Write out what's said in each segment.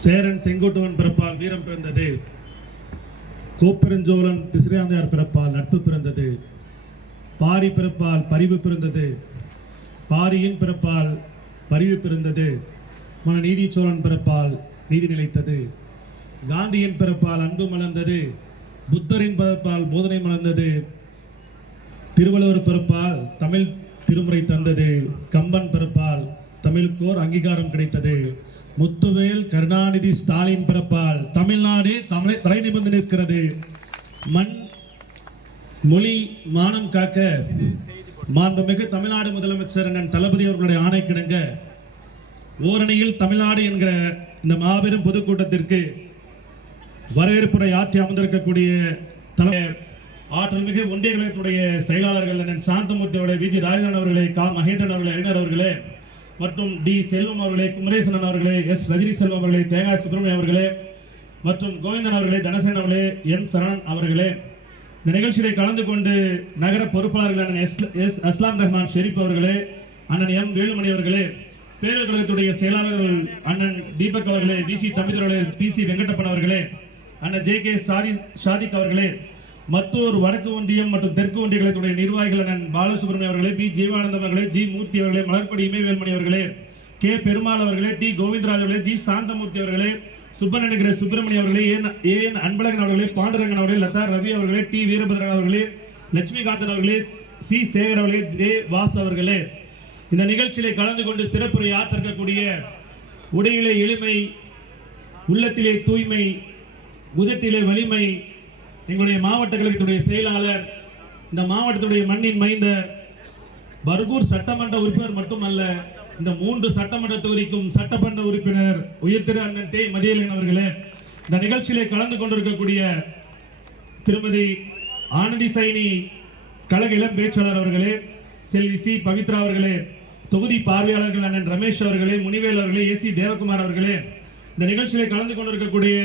சேரன் செங்குட்டுவன் பிறப்பால் வீரம் பிறந்தது. கோப்பெருஞ்சோழன் பிசிராந்தையார் பிறப்பால் நட்பு பிறந்தது. பாரி பிறப்பால் பரிவு பிறந்தது. பாரியின் பிறப்பால் பரிவு பிறந்தது. நீதி சோழன் பிறப்பால் நீதி நிலைத்தது. காந்தியின் பிறப்பால் அன்பு மலர்ந்தது. புத்தரின் பிறப்பால் போதனை மலர்ந்தது. திருவள்ளுவர் பிறப்பால் தமிழ் திருமுறை தந்தது. கம்பன் பிறப்பால் தமிழுக்கோர் அங்கீகாரம் கிடைத்தது. முத்துவேல் கருணாநிதி ஸ்டாலின் பிறப்பால் தமிழ்நாடு தலை நிமிர்ந்து நிற்கிறது. மண் மொழி மானம் காக்க மாண்புமிகு தமிழ்நாடு முதலமைச்சர் அண்ணன் தளபதி அவர்களுடைய ஆணைக்கிணங்க ஓரணியில் தமிழ்நாடு என்கிற இந்த மாபெரும் பொதுக்கூட்டத்திற்கு வரவேற்புரை ஆற்றி அமர்ந்திருக்கக்கூடிய ஆற்றல் மிகு ஒன்றிய கழகத்துடைய செயலாளர்கள் அண்ணன் சாந்தமூர்த்தி அவர்களே, விஜி ராஜேந்திரன் அவர்களே, கா மகேந்திரன் அவர்களே, அறிஞர் அவர்களே மற்றும் டி செல்வம் அவர்களே, குமரேசன் அவர்களே, எஸ் ரஜினி செல்வம் அவர்களே, தேங்காய் சுப்பிரமணியம் அவர்களே மற்றும் கோவிந்தன் அவர்களே, தனசேன் அவர்களே, என் சரணன் அவர்களே, இந்த நிகழ்ச்சியை கலந்து கொண்டு நகர பொறுப்பாளர்கள் அண்ணன் எஸ் அஸ்லாம் ரஹ்மான் ஷெரீப் அவர்களே, அண்ணன் எம் வேலுமணி அவர்களே, பேரவைக் கழகத்துடைய செயலாளர்கள் அண்ணன் தீபக் அவர்களே, விசி தம்பிதுரை அவர்களே, பிசி வெங்கடப்பன் அவர்களே, அண்ணன் ஜே கே சாதிக் அவர்களே, மத்தூர் வடக்கு ஒன்றியம் மற்றும் தெற்கு ஒன்றிய கழகத்துடைய நிர்வாகிகள் அண்ணன் பாலசுப்ரமணியம் அவர்களே, பி ஜீவானந்தம் அவர்களே, ஜி மூர்த்தி அவர்களே, மலர்படி இமயவேல்மணி அவர்களே, கே பெருமாள் அவர்களே, டி கோவிந்தராஜ் அவர்களே, ஜி சாந்தமூர்த்தி அவர்களே, சுப்பநடிகர் சுப்பிரமணியம் அவர்களே, ஏன் அன்பழகன் அவர்களே, பாண்டுரங்கன் அவர்களே, லதா ரவி அவர்களே, டி வீரபத்ரன் அவர்களே, லட்சுமிகாந்தன் அவர்களே, சி சேகர் அவர்களே, ஜே வாசு அவர்களே, இந்த நிகழ்ச்சியிலே கலந்து கொண்டு சிறப்புரை ஆற்றிருக்கக்கூடிய உடையிலே எளிமை, உள்ளத்திலே தூய்மை, உதட்டிலே வலிமை எங்களுடைய மாவட்ட கழகத்துடைய செயலாளர், இந்த மாவட்டத்துடைய மண்ணின் மைந்தர், பர்கூர் சட்டமன்ற உறுப்பினர் மட்டுமல்ல, இந்த 3 சட்டமன்ற தொகுதிக்கும் சட்டமன்ற உறுப்பினர் உயர்திரு அண்ணன் தே மதியழகன் அவர்களே, இந்த நிகழ்ச்சியிலே கலந்து கொண்டிருக்கக்கூடிய திருமதி ஆனந்தி சைனி கழக இளம் பேச்சாளர் அவர்களே, செல்வி சி பவித்ரா அவர்களே, தொகுதி பார்வையாளர்கள் அண்ணன் ரமேஷ் அவர்களே, முனிவேல் அவர்களே, ஏசி தேவகுமார் அவர்களே, இந்த நிகழ்ச்சியிலே கலந்து கொண்டிருக்கக்கூடிய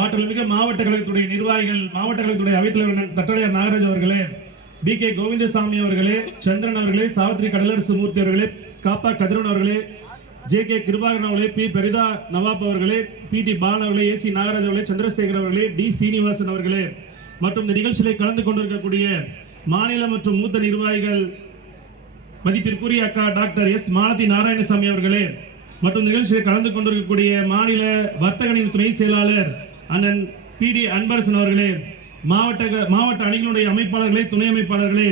ஆற்றல் மிக மாவட்ட கழகத்துடைய நிர்வாகிகள், மாவட்ட கழகத்துடைய அவைத்தலைவர் தட்டளையார் நாகராஜ் அவர்களே, பி கே கோவிந்தசாமி அவர்களே, சந்திரன் அவர்களே, சாவித்ரி கடலரசு மூர்த்தி அவர்களே, காப்பா கதிரவன் அவர்களே, ஜே கே கிருபாகரன் அவர்களே, பி பெரிதா நவாப் அவர்களே, பி டி பாலன் அவர்களே, ஏசி நாகராஜ் அவர்களே, சந்திரசேகர் அவர்களே, டி சீனிவாசன் அவர்களே மற்றும் இந்த நிகழ்ச்சியிலே கலந்து கொண்டிருக்கக்கூடிய மாநில மற்றும் மூத்த நிர்வாகிகள் மதிப்பிற்குரிய அக்கா டாக்டர் எஸ் மாலதி நாராயணசாமி அவர்களே மற்றும் நிகழ்ச்சியை கலந்து கொண்டிருக்கக்கூடிய மாநில வர்த்தகனின் துணை செயலாளர் அண்ணன் பி டி அன்பரசன் அவர்களே, மாவட்ட அணிகளுடைய அமைப்பாளர்களே, துணை அமைப்பாளர்களே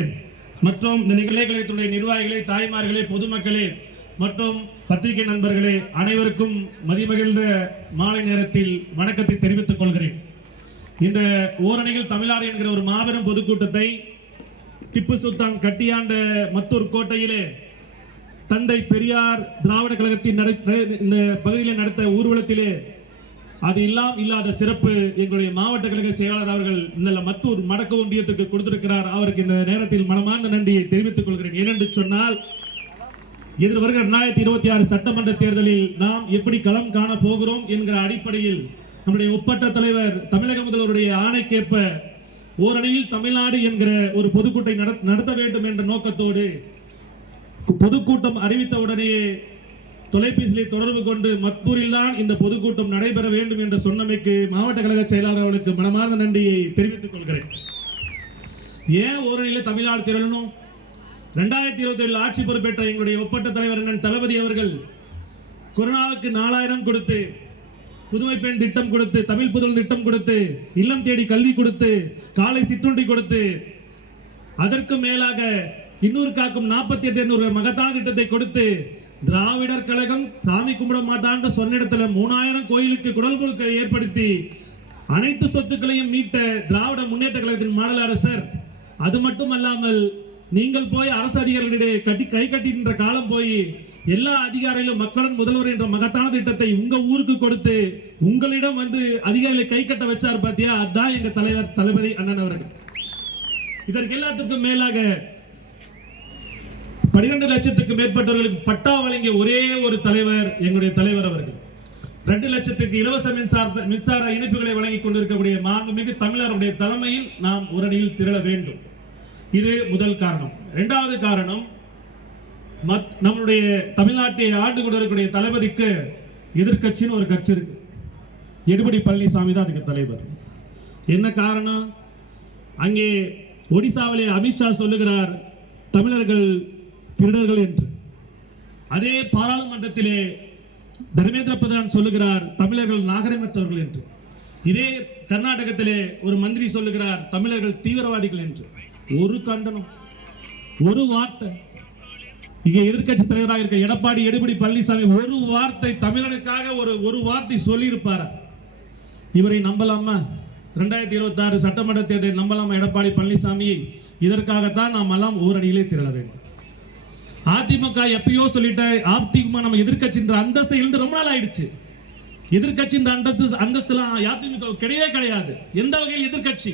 மற்றும் இந்த நிகழ்ச்சிகளுடைய நிர்வாகிகளே, தாய்மார்களே, பொதுமக்களே மற்றும் பத்திரிகை நண்பர்களே, அனைவருக்கும் மதிமகிழ்ந்த மாலை நேரத்தில் வணக்கத்தை தெரிவித்துக் கொள்கிறேன். இந்த ஓரணியில் தமிழ்நாடு என்கிற ஒரு மாபெரும் பொதுக்கூட்டத்தை திப்பு சுல்தான் கட்டியாண்ட மத்தூர் கோட்டையிலே தந்தை பெரியார் திராவிட கழகத்தின் இந்த பகுதியில் நடத்த ஊர்வலத்திலே அது இல்லாத சிறப்பு எங்களுடைய மாவட்ட கழக செயலாளர் அவர்கள் இந்த மத்தூர் மடக்க ஒன்றியத்துக்கு கொடுத்திருக்கிறார். அவருக்கு இந்த நேரத்தில் மனமார்ந்த நன்றியை தெரிவித்துக் கொள்கிறேன். ஏனென்று சொன்னால் எதிர்வருகிற 2026 சட்டமன்ற தேர்தலில் நாம் எப்படி களம் காண போகிறோம் என்கிற அடிப்படையில் நம்முடைய ஒப்பற்ற தலைவர் தமிழக முதல்வருடைய ஆணைக்கேற்ப ஓரணியில் தமிழ்நாடு என்கிற ஒரு பொதுக்கூட்டத்தை நடத்த வேண்டும் என்ற நோக்கத்தோடு பொதுக்கூட்டம் அறிவித்த உடனேயே தொலைபேசியிலே தொடர்பு கொண்டு மத்தூரில் தான் இந்த பொதுக்கூட்டம் நடைபெற வேண்டும் என்று சொன்னமைக்கு மாவட்ட கழக செயலாளர்களுக்கு மனமார்ந்த நன்றியை தெரிவித்துக் கொள்கிறேன். ஏன் ஓரணியில் தமிழ்நாடு திரளணும்? 2027 ஆட்சி பொறுப்பேற்ற எங்களுடைய ஒப்பற்ற தலைவர் அண்ணன் தளபதி அவர்கள் கொரோனாவுக்கு 4000 கொடுத்து, புதுமை பெண் திட்டம் கொடுத்து, தமிழ் புதல் திட்டம் கொடுத்து, இல்லம் தேடி கல்வி கொடுத்து, காலை சிற்றுண்டி கொடுத்து, அதற்கு மேலாக இன்னூர் காக்கும் 48 மகத்தான திட்டத்தை கொடுத்து, திராவிடர் கழகம் சாமி கும்பிட மாட்டான் சொன்ன இடத்துல 3000 கோயிலுக்கு குடல் கொடுக்க ஏற்படுத்தி அனைத்து சொத்துக்களையும் மீட்ட திராவிட முன்னேற்ற கழகத்தின் மாடல் அரசர். அது மட்டுமல்லாமல் நீங்கள் போய் அரசு அதிகாரிகளிடையே கை கட்டின்ற காலம் போய் எல்லா அதிகாரிகளும் மக்களின் முதல்வர் என்ற மகத்தான திட்டத்தை உங்க ஊருக்கு கொடுத்து உங்களிடம் வந்து அதிகாரிகளை கை கட்ட வச்சார் பாத்தியா? அதான் எங்க தலைவர் தளபதி அண்ணன் அவர்கள். இதற்கு எல்லாத்துக்கும் மேலாக 12 லட்சத்துக்கு மேற்பட்டவர்களுக்கு பட்டா வழங்கிய ஒரே ஒரு தலைவர் எங்களுடைய தலைவர் அவர்கள். 2 லட்சத்துக்கு இலவச மின்சார இணைப்புகளை வழங்கி கொண்டிருக்கக்கூடிய மாண்புமிகு தமிழருடைய தலைமையில் நாம் ஓரணியில் திரள வேண்டும். இது முதல் காரணம். இரண்டாவது காரணம், நம்முடைய தமிழ்நாட்டை ஆண்டு கொண்டிருக்கக்கூடிய தளபதிக்கு எதிர்க்கட்சின்னு ஒரு கட்சி இருக்கு. எடப்பாடி பழனிசாமி தான் அதுக்கு தலைவர். என்ன காரணம்? அங்கே ஒடிசாவிலே அமித்ஷா சொல்லுகிறார் தமிழர்கள் திருடர்கள் என்று. அதே பாராளுமன்றத்திலே தர்மேந்திர பிரதான் சொல்லுகிறார் தமிழர்கள் நாகரிகமற்றவர்கள் என்று. இதே கர்நாடகத்திலே ஒரு மந்திரி சொல்லுகிறார் தமிழர்கள் தீவிரவாதிகள் என்று. ஒரு கண்டனம், ஒரு வார்த்தை. இங்கே எதிர்க்கட்சி தலைவராக இருக்க எடப்பாடி பழனிசாமி ஒரு வார்த்தை தமிழனுக்காக ஒரு வார்த்தை சொல்லி இருப்பாரா? இவரை நம்பலாமா? 2026 சட்டமன்ற தேர்தலை நம்பலாமா எடப்பாடி பழனிசாமியை? இதற்காகத்தான் நாம் எல்லாம் ஓரணியிலே திரள வேண்டும். அதிமுக எப்பயோ சொல்லிட்ட, அதிமுக நம்ம எதிர்க்கட்சின்ற அந்தஸ்தை இருந்து ரொம்ப நாள் ஆயிடுச்சு. எதிர்க்கட்சின்ற அந்தஸ்துலாம் அதிமுக கிடையவே கிடையாது. எந்த வகையில் எதிர்க்கட்சி?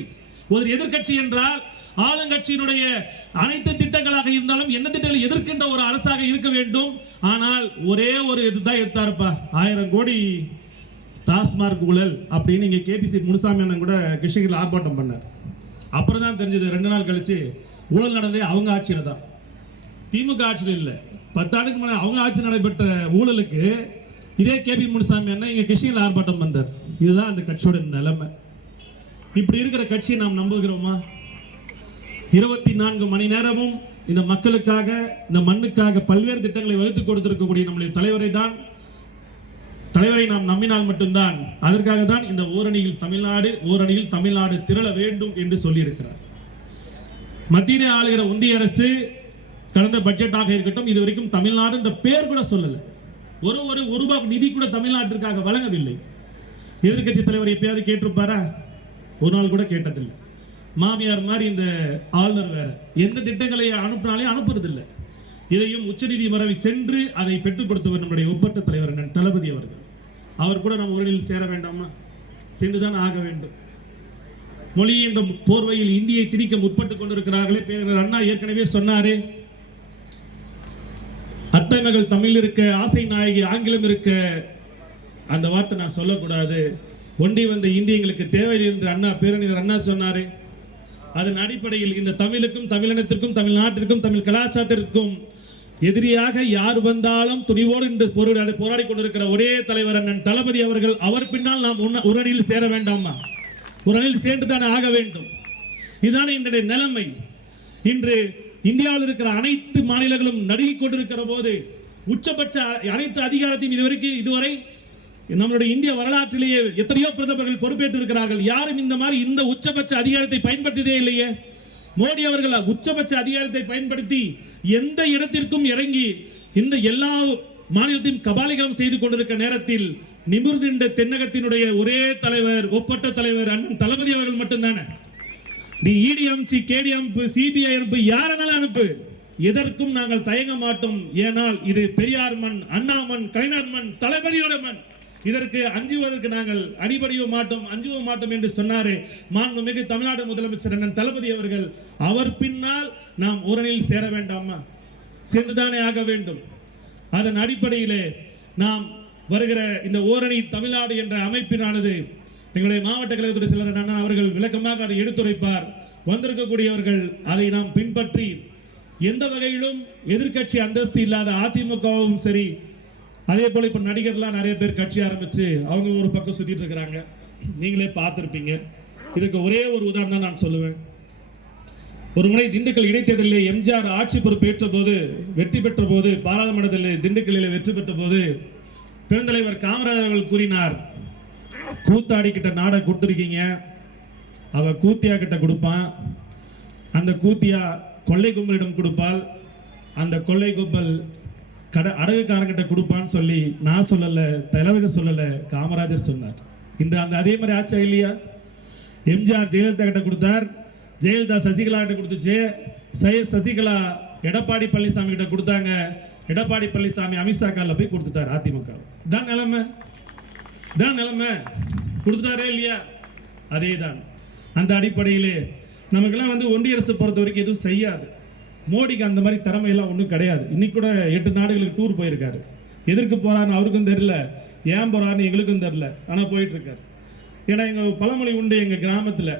ஒரு எதிர்க்கட்சி என்றால் ஆளுங்கட்சியினுடைய அனைத்து திட்டங்களாக இருந்தாலும் என்ன திட்டங்களை எதிர்க்கின்ற ஒரு அரசாக இருக்க வேண்டும். ஆனால் ஒரே ஒரு இதுதான் எடுத்தாருப்பா, 1000 கோடி டாஸ்மார்க் ஊழல் அப்படின்னு இங்கே கேபிசி முனுசாமி அண்ணன் கூட கிருஷ்ணகிரியில் ஆர்ப்பாட்டம் பண்ணார். அப்புறம் தான் தெரிஞ்சது 2 நாள் கழிச்சு ஊழல் நடந்தே அவங்க ஆட்சியில் தான், திமுக ஆட்சியில் இல்லை. 10 ஆண்டுக்கு முன்னாடி அவங்க ஆட்சி நடைபெற்ற ஊழலுக்கு இதே கேபி முனுசாமி அண்ணன் இங்கே கிருஷ்ணகிரியில் ஆர்ப்பாட்டம் பண்ணார். இதுதான் அந்த கட்சியோட நிலைமை. இப்படி இருக்கிற கட்சியை நாம் நம்புகிறோமா? 24 மணி நேரமும் இந்த மக்களுக்காக, இந்த மண்ணுக்காக பல்வேறு திட்டங்களை வகுத்து கொடுத்திருக்கக்கூடிய நம்முடைய தலைவரை நாம் நம்பினால் மட்டும்தான், அதற்காக தான் இந்த ஓரணியில் தமிழ்நாடு திரள வேண்டும் என்று சொல்லியிருக்கிறார். மத்தியிலே ஆளுகிற ஒன்றிய அரசு கடந்த பட்ஜெட்டாக இருக்கட்டும், இதுவரைக்கும் தமிழ்நாடு என்ற பெயர் கூட சொல்லல. ஒரு ரூபாய் நிதி கூட தமிழ்நாட்டிற்காக வழங்கவில்லை. எதிர்க்கட்சி தலைவர் எப்பயாவது கேட்டிருப்பாரா? ஒரு நாள் கூட கேட்டதில்லை. மாமியார் மாதிரி இந்த ஆளுநர் வேற, எந்த திட்டங்களை அனுப்பினாலே அனுப்புறதில்லை. இதையும் உச்சநீதிமன்றம் சென்று அதை பெற்றுக் கொடுத்தவர் நம்முடைய ஒப்பற்ற தலைவர் அண்ணன் தளபதி அவர்கள். அவர் கூட நம்ம உரையில் சேர வேண்டாமா? சேர்ந்துதான் ஆக வேண்டும். மொழி என்ற போர்வையில் இந்தியை திணிக்க முற்பட்டுக் கொண்டிருக்கிறார்களே. பேரறிஞர் அண்ணா ஏற்கனவே சொன்னாரே, அத்தை மகள் தமிழ் இருக்க, ஆசை நாயகி ஆங்கிலம் இருக்க. அந்த வார்த்தை நான் சொல்லக்கூடாது. ஒண்டி வந்த இந்தி எங்களுக்கு தேவையில்லை என்று பேரறிஞர் அண்ணா சொன்னாரே. அதன் அடிப்படையில் இந்த தமிழுக்கும், தமிழினத்திற்கும், தமிழ்நாட்டிற்கும், தமிழ் கலாச்சாரத்திற்கும் எதிரியாக யார் வந்தாலும் துணிவோடு இந்த போராடி கொண்டிருக்கிற ஒரே தலைவர் அண்ணன் தளபதி அவர்கள். அவர் பின்னால் நாம் ஒரு அணியில் சேர வேண்டாமா? ஒரு அணியில் சேர்ந்துதானே ஆக வேண்டும். இதுதானே இன்றைய நிலைமை. இன்று இந்தியாவில் இருக்கிற அனைத்து மாநிலங்களும் நடுங்கிக் கொண்டிருக்கிற போது உச்சபட்ச அனைத்து அதிகாரத்தையும் இதுவரை நம்மளுடைய இந்திய வரலாற்றிலேயே எத்தனையோ பிரதமர்கள் பொறுப்பேற்று இருக்கிறார்கள். யாரும் இந்த மாதிரி இந்த உச்சபட்ச அதிகாரத்தை பயன்படுத்தியதே இல்லையே. மோடி அவர்கள் உச்சபட்ச அதிகாரத்தை பயன்படுத்தி எந்த இடத்திற்கும் இறங்கி இந்த எல்லா மாநிலத்தையும் கபாலிகரம் செய்து கொண்டிருக்க நேரத்தில் நிமிர்ந்த தென்னகத்தினுடைய ஒரே தலைவர், ஒப்பற்ற தலைவர் அண்ணன் தளபதி அவர்கள் மட்டும்தானே. நீ இடி அனுப்பிச்சு, கேடி அனுப்பு, சிபிஐ அனுப்பு, யாரென்னாலும் அனுப்பு, எதற்கும் நாங்கள் தயங்க மாட்டோம். ஏனால் இது பெரியார் மண், அண்ணா மண், கலைஞர் மண், தளபதியோட மண். இதற்கு அஞ்சுவதற்கு நாங்கள் அடிபடியும் மாட்டோம் என்று சொன்னாரே மாண்புமிகு தமிழ்நாடு முதலமைச்சர் அண்ணன் தளபதி அவர்கள். அவர் பின்னால் நாம் ஓரணியில் சேர வேண்டாமா? சேர்ந்துதானே ஆக வேண்டும். அதன் அடிப்படையிலே நாம் வருகிற இந்த ஓரணி தமிழ்நாடு என்ற அமைப்பினானது எங்களுடைய மாவட்ட கழகத்துடைய சிலர் அண்ணா அவர்கள் விளக்கமாக அதை எடுத்துரைப்பார். வந்திருக்கக்கூடியவர்கள் அதை நாம் பின்பற்றி எந்த வகையிலும் எதிர்க்கட்சி அந்தஸ்து இல்லாத அதிமுகவும் சரி, அதே போல இப்ப நடிகர்லாம் நிறைய பேர் கட்சி ஆரம்பிச்சு அவங்க ஒரு பக்கம் சுத்திட்டு இருக்கிறாங்க. நீங்களே பார்த்திருப்பீங்க. இதுக்கு ஒரே ஒரு உதாரணம் நான் சொல்லுவேன். ஒரு முறை திண்டுக்கல் இடைத்தேர்தலில் எம்ஜிஆர் ஆட்சி பொறுப்பேற்ற போது, வெற்றி பெற்ற போது, பாராளுமன்றத்தில் திண்டுக்கல்லில் வெற்றி பெற்ற போது பெருந்தலைவர் காமராஜர் அவர்கள் கூறினார், கூத்தாடி கிட்ட நாடை கொடுத்துருக்கீங்க, அவ கூத்தியா கிட்ட கொடுப்பான், அந்த கூத்தியா கொள்ளை கும்பலிடம் கொடுப்பால், அந்த கொள்ளை கும்பல் அடகுக்காரங்கிட்ட கொடுப்பான்னு சொல்லி நான் சொல்லல, தலைவர் சொல்லல, காமராஜர் சொன்னார். இந்த அதே மாதிரி ஆட்சியா இல்லையா? எம்ஜிஆர் ஜெயலலிதா கிட்ட கொடுத்தார், ஜெயலலிதா சசிகலா கிட்ட கொடுத்துச்சு, சசிகலா எடப்பாடி பழனிசாமி கிட்ட கொடுத்தாங்க, எடப்பாடி பழனிசாமி அமித்ஷா காலில் போய் கொடுத்துட்டார். அதிமுக தான் நிலைமை கொடுத்துட்டாரே இல்லையா? அதே தான். அந்த அடிப்படையிலே நமக்கெல்லாம் ஒன்றிய அரசு பொறுத்த வரைக்கும் எதுவும் செய்யாது. மோடிக்கு அந்த மாதிரி திறமையெல்லாம் ஒன்றும் கிடையாது. இன்னைக்கு கூட 8 நாடுகளுக்கு டூர் போயிருக்காரு. எதற்கு போறான்னு அவருக்கும் தெரியல, ஏன் போறான்னு எங்களுக்கும் தெரியல, ஆனால் போயிட்டு இருக்காரு. ஏன்னா எங்கள் பழமொழி உண்டு எங்கள் கிராமத்தில்,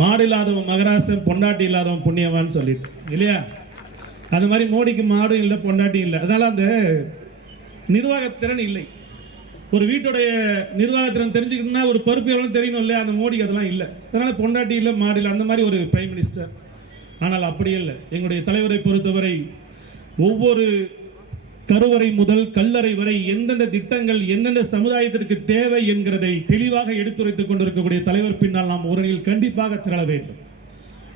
மாடு இல்லாதவன் மகராசன், பொண்டாட்டி இல்லாதவன் புண்ணியவான்னு சொல்லிட்டு இல்லையா? அது மாதிரி மோடிக்கு மாடும் இல்லை, பொண்டாட்டி இல்லை. அதனால அந்த நிர்வாகத்திறன் இல்லை. ஒரு வீட்டுடைய நிர்வாகத்திறன் தெரிஞ்சுக்கணும்னா ஒரு பொறுப்பு எவ்வளோ தெரியணும் இல்லையா? அந்த மோடிக்கு அதெல்லாம் இல்லை. அதனால் பொண்டாட்டி இல்லை, மாடு இல்லை, அந்த மாதிரி ஒரு பிரைம் மினிஸ்டர். ஆனால் அப்படி இல்லை. எங்களுடைய தலைவரை பொறுத்தவரை ஒவ்வொரு கருவறை முதல் கல்லறை வரை எந்தெந்த திட்டங்கள் எந்தெந்த சமுதாயத்திற்கு தேவை என்கிறதை தெளிவாக எடுத்துரைத்துக் கொண்டிருக்கக்கூடிய தலைவர் பின்னால் நாம் ஓரணியில் கண்டிப்பாக திரள வேண்டும்.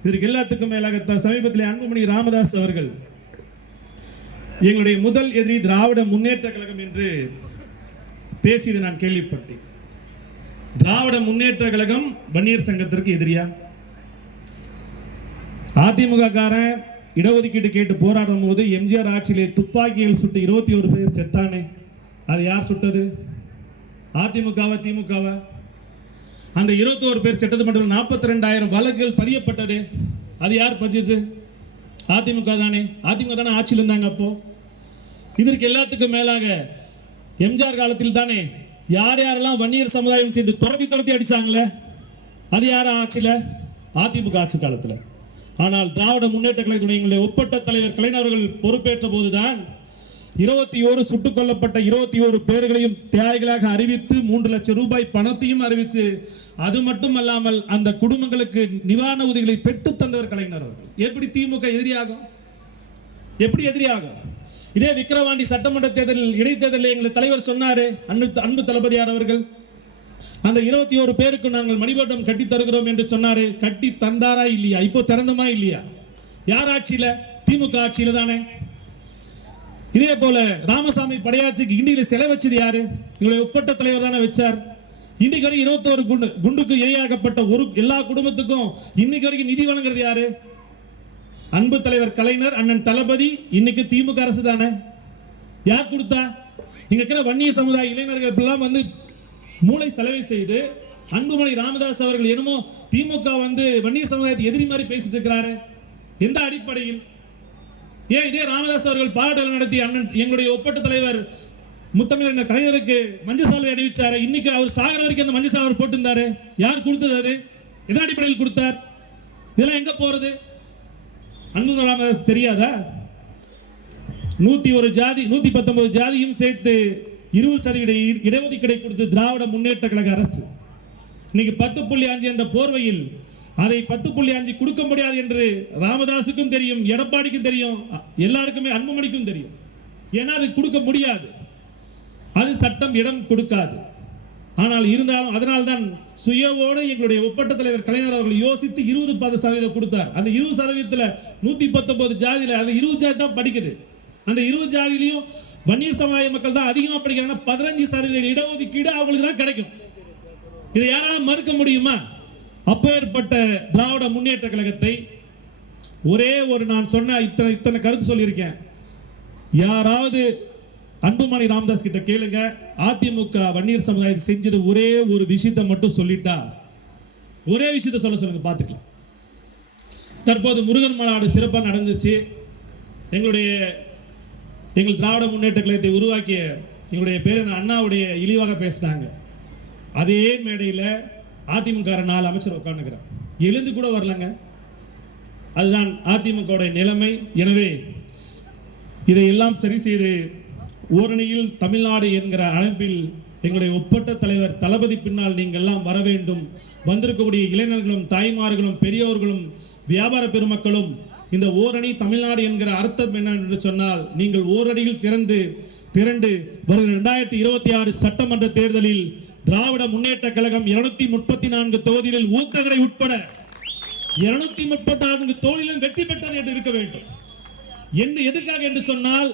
இதற்கு எல்லாத்துக்கும் மேலாக சமீபத்தில் அன்புமணி ராமதாஸ் அவர்கள் எங்களுடைய முதல் எதிரி திராவிட முன்னேற்ற கழகம் என்று பேசியதை நான் கேள்விப்பட்டேன். திராவிட முன்னேற்ற கழகம் வன்னியர் சங்கத்திற்கு எதிரியா? அதிமுக காரன் இடஒதுக்கீடு கேட்டு போராடும் போது எம்ஜிஆர் ஆட்சியிலே துப்பாக்கியில் சுட்டு 21 பேர் செத்தானே, அது யார் சுட்டது? அதிமுகவா திமுகவா? அந்த 21 பேர் செத்தது மட்டும் 42,000 வழக்குகள் பதியப்பட்டது, அது யார் பதியது? அதிமுக தானே. அதிமுக தானே ஆட்சியில் இருந்தாங்க. அப்போ இதற்கு எல்லாத்துக்கும் மேலாக எம்ஜிஆர் காலத்தில் தானே யார் யாரெல்லாம் வன்னியர் சமுதாயம் சேர்ந்து துரத்தி அடிச்சாங்களே, அது யார் ஆட்சியில்? அதிமுக ஆட்சி காலத்தில். ஆனால் திராவிட முன்னேற்ற கழகத்துடைய ஒப்பற்ற தலைவர் கலைஞர் அவர்கள் பொறுப்பேற்ற போதுதான் 21 சுட்டுக் கொல்லப்பட்ட 21 பேர்களையும் தியாகிகளாக அறிவித்து 3 லட்சம் ரூபாய் பணத்தையும் அறிவித்து, அது மட்டும் அல்லாமல் அந்த குடும்பங்களுக்கு நிவாரண உதவிகளை பெற்று தந்தவர் கலைஞர் அவர்கள். எப்படி திமுக எதிரியாகும்? எப்படி எதிரியாகும்? இதே விக்கிரவாண்டி சட்டமன்ற தேர்தலில் இடைத்தேர்தலில் எங்கள் தலைவர் சொன்னாரு, அன்பு தளபதியார் அவர்கள், அந்த 21 பேருக்கு நாங்கள் மணிமண்டபம் கட்டி தருகிறோம் என்று சொன்னாரு. கட்டி தந்தாரா இல்லையா? இப்போ திறந்தமா இல்லையா? யார் ஆட்சியில? திமுக ஆட்சியில தானே. இதே போல ராமசாமி படையாட்சிக்கு இந்தியில சிலை வச்சது யாரு? எங்களுடைய ஒப்பற்ற தலைவர் தானே வச்சார். இன்னைக்கு வரைக்கும் 21 குண்டுக்கு இரையாகப்பட்ட எல்லா குடும்பத்துக்கும் இன்னைக்கு வரைக்கும் நிதி வழங்குறது யாரு? அன்பு தலைவர் கலைஞர், அண்ணன் தளபதி. இன்னைக்கு திமுக அரசு தானே. யார் கொடுத்தா? இங்க இருக்கிற வன்னிய சமுதாய இளைஞர்கள் எல்லாம் வந்து மூளை செலவை செய்து அன்புமணி ராமதாஸ் அவர்கள் என்னமோ திமுக வன்னிய சமுதாயத்தை எதிரி மாதிரி பேசிட்டு இருக்கிறாரு. எந்த அடிப்படையில்? ஏன் இதே ராமதாஸ் அவர்கள் பாராட்டு நடத்தி அண்ணன் எங்களுடைய ஒப்பற்ற தலைவர் முத்தமிழர் கலைஞருக்கு மஞ்சள் சாலை அணிவிச்சாரு. இன்னைக்கு அவர் சாகர வரைக்கும் அந்த மஞ்சள் சாலை அவர் போட்டிருந்தாரு. யார் கொடுத்தது? அது எந்த அடிப்படையில் கொடுத்தார்? இதெல்லாம் எங்க போறது? அன்புமணி ராமதாஸ் தெரியாதா? 101 ஜாதி 119 ஜாதியும் சேர்த்து 20% இடஒதுக்கீடை கொடுத்து திராவிட முன்னேற்ற கழக அரசு இன்னைக்கு 10.5 என்ற போர்வையில் அதை 10.5 கொடுக்க முடியாது என்று ராமதாஸுக்கும் தெரியும், எடப்பாடிக்கும் தெரியும், எல்லாருக்குமே அன்புமணிக்கும் தெரியும். ஏன்னா அது கொடுக்க முடியாது, அது சட்டம் இடம் கொடுக்காது. ஆனால் இருந்தாலும் அதனால்தான் சுயவோடு எங்களுடைய ஒப்பற்ற தலைவர் கலைஞர் அவர்கள் யோசித்து 20% கொடுத்தார். அந்த 20%ல 119 ஜாதியில அது 20 ஜாதி தான் படிக்குது. அந்த 20 ஜாதியிலையும் வன்னியர் சமுதாய மக்கள் தான் அதிகமாக படிக்கிறாங்க. 15% இடஒதுக்கீடு அவங்களுக்கு தான் கிடைக்கும். இதை யாராவது மறுக்க முடியுமா? அப்பேற்பட்ட திராவிட முன்னேற்ற கழகத்தை ஒரே ஒரு நான் சொன்ன இத்தனை கருத்து சொல்லியிருக்கேன். யாராவது அன்புமணி ராமதாஸ் கிட்ட கேளுங்க, அதிமுக வன்னியர் சமுதாயத்தை செஞ்சது ஒரே ஒரு விஷயத்தை மட்டும் சொல்லிட்டா, ஒரே விஷயத்தை சொல்லுங்க, பார்த்துக்கலாம். தற்போது முருகன் மாநாடு சிறப்பாக நடந்துச்சு. எங்கள் திராவிட முன்னேற்ற கழகத்தை உருவாக்கிய எங்களுடைய பேரன் அண்ணாவுடைய இழிவாக பேசினாங்க. அதே மேடையில் அதிமுக 4 அமைச்சர் உட்காந்துக்கிறார், எழுந்து கூட வரலங்க. அதுதான் அதிமுக நிலைமை. எனவே இதையெல்லாம் சரி செய்து ஓரணியில் தமிழ்நாடு என்கிற அமைப்பில் எங்களுடைய ஒப்பற்ற தலைவர் தளபதி பின்னால் நீங்கள் எல்லாம் வர வேண்டும். வந்திருக்கக்கூடிய இளைஞர்களும் தாய்மார்களும் பெரியோர்களும் வியாபார பெருமக்களும் இந்த ஓரணி தமிழ்நாடு என்கிற அர்த்தம் என்ன என்று சொன்னால், நீங்கள் ஓரணியில் திரண்டு வருகிற 2026 சட்டமன்ற தேர்தலில் திராவிட முன்னேற்ற கழகம் 234 தொகுதிகளில் ஊத்தகரை உட்பட 234 தொகுதியிலும் வெற்றி பெற்றது என்று இருக்க வேண்டும். எதுக்காக என்று சொன்னால்,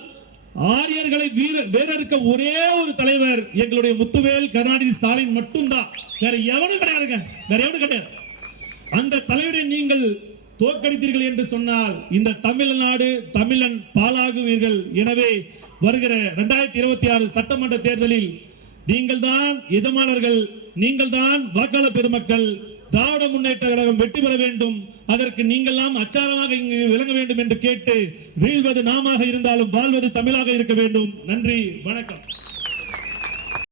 ஆரியர்களை வேறறுக்க ஒரே ஒரு தலைவர் எங்களுடைய முத்துவேல் கருணாநிதி ஸ்டாலின் மட்டும்தான். வேற எவனும் கிடையாதுங்க, வேற எவனும் கிடையாது. அந்த தலைவரை நீங்கள் தோற்கடித்தீர்கள் என்று சொன்னால் இந்த தமிழ்நாடு தமிழன் பாலாகுவீர்கள். எனவே வருகிற 2026 சட்டமன்ற தேர்தலில் நீங்கள் தான் எஜமானர்கள், நீங்கள் தான் வாக்காளர் பெருமக்கள். திராவிட முன்னேற்ற கழகம் வெற்றி பெற வேண்டும். அதற்கு நீங்கள்லாம் அச்சாரமாக இங்கு விளங்க வேண்டும் என்று கேட்டு, வீழ்வது நாமாக இருந்தாலும் வாழ்வது தமிழாக இருக்க வேண்டும். நன்றி, வணக்கம்.